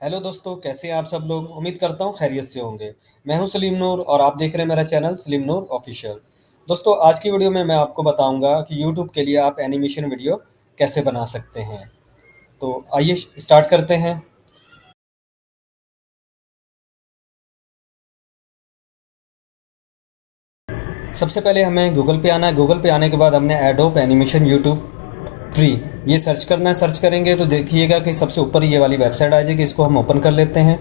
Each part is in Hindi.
हेलो दोस्तों, कैसे हैं आप सब लोग। उम्मीद करता हूँ खैरियत से होंगे। मैं हूं सलीम नूर और आप देख रहे हैं मेरा चैनल सलीम नूर ऑफिशियल। दोस्तों, आज की वीडियो में मैं आपको बताऊंगा कि यूट्यूब के लिए आप एनिमेशन वीडियो कैसे बना सकते हैं। तो आइए स्टार्ट करते हैं। सबसे पहले हमें गूगल पे आना है। गूगल पे आने के बाद हमने एडोब एनिमेशन यूट्यूब फ्री ये सर्च करना है। सर्च करेंगे तो देखिएगा कि सबसे ऊपर ये वाली वेबसाइट आ जाएगी। इसको हम ओपन कर लेते हैं।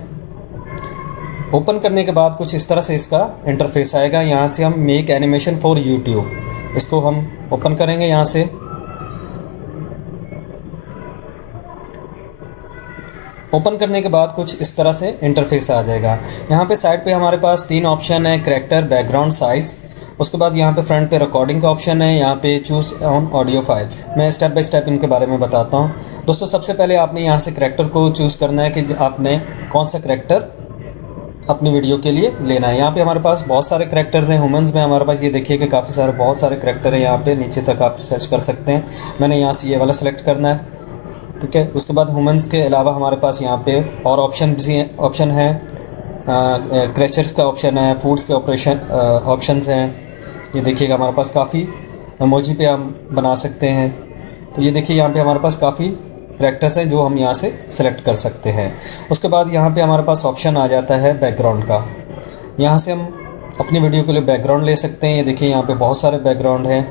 ओपन करने के बाद कुछ इस तरह से इसका इंटरफेस आएगा। यहाँ से हम मेक एनिमेशन फॉर यूट्यूब इसको हम ओपन करेंगे। यहाँ से ओपन करने के बाद कुछ इस तरह से इंटरफेस आ जाएगा। यहाँ पे साइड पे हमारे पास तीन ऑप्शन है, करैक्टर, बैकग्राउंड, साइज। उसके बाद यहाँ पे फ्रंट पे रिकॉर्डिंग का ऑप्शन है। यहाँ पे चूज ऑन ऑडियो फाइल। मैं स्टेप बाय स्टेप इनके बारे में बताता हूँ। दोस्तों, सबसे पहले आपने यहाँ से करैक्टर को चूज़ करना है कि आपने कौन सा करैक्टर अपनी वीडियो के लिए लेना है। यहाँ पे हमारे पास बहुत सारे करैक्टर्स हैं। ह्यूमंस में हमारे पास ये देखिए कि काफ़ी सारे बहुत सारे करैक्टर हैं। यहाँ पे नीचे तक आप सर्च कर सकते हैं। मैंने यहाँ से ये वाला सेलेक्ट करना है, ठीक है। उसके बाद ह्यूमंस के अलावा हमारे पास यहाँ पे और ऑप्शन है। क्रेचर्स का ऑप्शन है, फूड्स के ऑप्शंस हैं। ये देखिएगा हमारे पास काफ़ी इमोजी पे हम बना सकते हैं। तो ये देखिए यहाँ पे हमारे पास काफ़ी करैक्टर्स हैं जो हम यहाँ से सेलेक्ट कर सकते हैं। उसके बाद यहाँ पे हमारे पास ऑप्शन आ जाता है बैकग्राउंड का। यहाँ से हम अपनी वीडियो के लिए बैकग्राउंड ले सकते हैं। ये देखिए यहाँ पे बहुत सारे बैकग्राउंड हैं।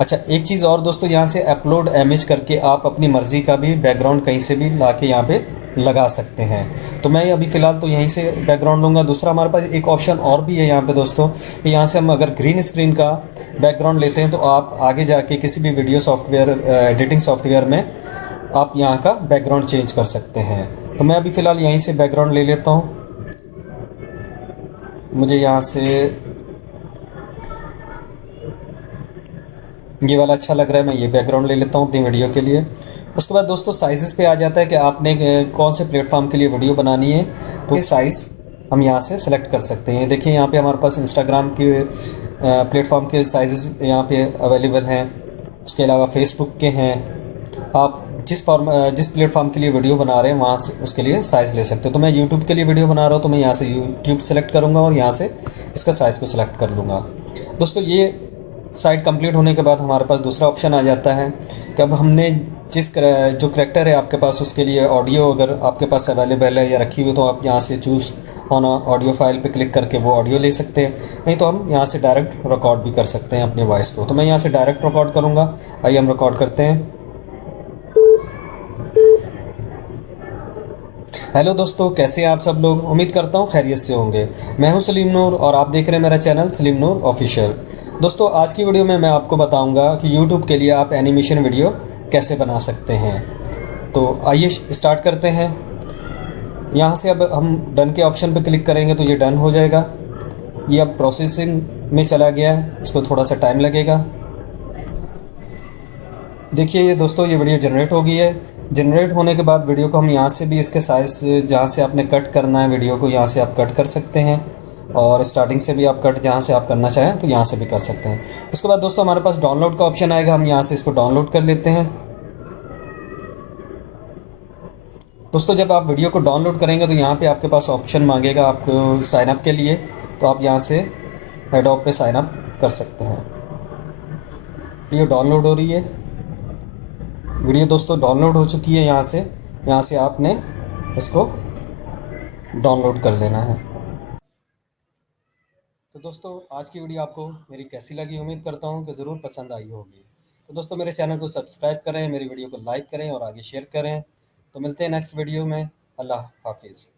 अच्छा, एक चीज़ और दोस्तों, यहाँ से अपलोड इमेज करके आप अपनी मर्ज़ी का भी बैकग्राउंड कहीं से भी ला के यहाँ पे लगा सकते हैं। तो मैं अभी फ़िलहाल तो यहीं से बैकग्राउंड लूँगा। दूसरा हमारे पास एक ऑप्शन और भी है यहाँ पे दोस्तों, कि यहाँ से हम अगर ग्रीन स्क्रीन का बैकग्राउंड लेते हैं तो आप आगे जाके किसी भी वीडियो सॉफ्टवेयर एडिटिंग सॉफ्टवेयर में आप यहाँ का बैकग्राउंड चेंज कर सकते हैं। तो मैं अभी फ़िलहाल यहीं से बैकग्राउंड ले लेता हूँ। मुझे यहाँ से ये वाला अच्छा लग रहा है, मैं ये बैकग्राउंड ले लेता हूँ अपनी वीडियो के लिए। उसके बाद दोस्तों साइज़ पे आ जाता है कि आपने कौन से प्लेटफॉर्म के लिए वीडियो बनानी है। तो ये साइज़ हम यहाँ से सेलेक्ट कर सकते हैं। देखिए यहाँ पे हमारे पास इंस्टाग्राम के प्लेटफॉर्म के साइज़ यहाँ पे अवेलेबल हैं। उसके अलावा फेसबुक के हैं। आप जिस प्लेटफॉर्म के लिए वीडियो बना रहे हैं वहाँ से उसके लिए साइज़ ले सकते हो। तो मैं यूट्यूब के लिए वीडियो बना रहा हूँ तो मैं यहाँ से यूट्यूब सेलेक्ट करूँगा और यहाँ से इसका साइज़ को सिलेक्ट कर लूँगा। दोस्तों, ये साइट कंप्लीट होने के बाद हमारे पास दूसरा ऑप्शन आ जाता है कि अब हमने जो करैक्टर है आपके पास उसके लिए ऑडियो अगर आपके पास अवेलेबल है या रखी हुई तो आप यहाँ से चूज़ ऑन ऑडियो फाइल पे क्लिक करके वो ऑडियो ले सकते हैं। नहीं तो हम यहाँ से डायरेक्ट रिकॉर्ड भी कर सकते हैं अपने वॉइस को। तो मैं यहाँ से डायरेक्ट रिकॉर्ड करूँगा। आइए हम रिकॉर्ड करते हैं। हेलो दोस्तों, कैसे हैं आप सब लोग। उम्मीद करता हूँ खैरियत से होंगे। मैं हूं सलीम नूर और आप देख रहे हैं मेरा चैनल सलीम नूर ऑफिशियल। दोस्तों, आज की वीडियो में मैं आपको बताऊंगा कि यूट्यूब के लिए आप एनिमेशन वीडियो कैसे बना सकते हैं। तो आइए स्टार्ट करते हैं। यहाँ से अब हम डन के ऑप्शन पर क्लिक करेंगे तो ये डन हो जाएगा। ये अब प्रोसेसिंग में चला गया है, इसको थोड़ा सा टाइम लगेगा। देखिए ये दोस्तों, ये वीडियो जनरेट हो गई है। जनरेट होने के बाद वीडियो को हम यहाँ से भी इसके साइज़ जहाँ से आपने कट करना है वीडियो को यहाँ से आप कट कर सकते हैं। और स्टार्टिंग से भी आप कट जहाँ से आप करना चाहें तो यहाँ से भी कर सकते हैं। उसके बाद दोस्तों हमारे पास डाउनलोड का ऑप्शन आएगा। हम यहाँ से इसको डाउनलोड कर लेते हैं। दोस्तों, जब आप वीडियो को डाउनलोड करेंगे तो यहाँ पे आपके पास ऑप्शन मांगेगा आपको साइन अप के लिए। तो आप यहाँ से एडोब पे साइन अप कर सकते हैं। वीडियो डाउनलोड हो रही है। वीडियो दोस्तों डाउनलोड हो चुकी है। यहाँ से आपने इसको डाउनलोड कर लेना है। तो दोस्तों, आज की वीडियो आपको मेरी कैसी लगी, उम्मीद करता हूँ कि ज़रूर पसंद आई होगी। तो दोस्तों, मेरे चैनल को सब्सक्राइब करें, मेरी वीडियो को लाइक करें और आगे शेयर करें। तो मिलते हैं नेक्स्ट वीडियो में। अल्लाह हाफिज़।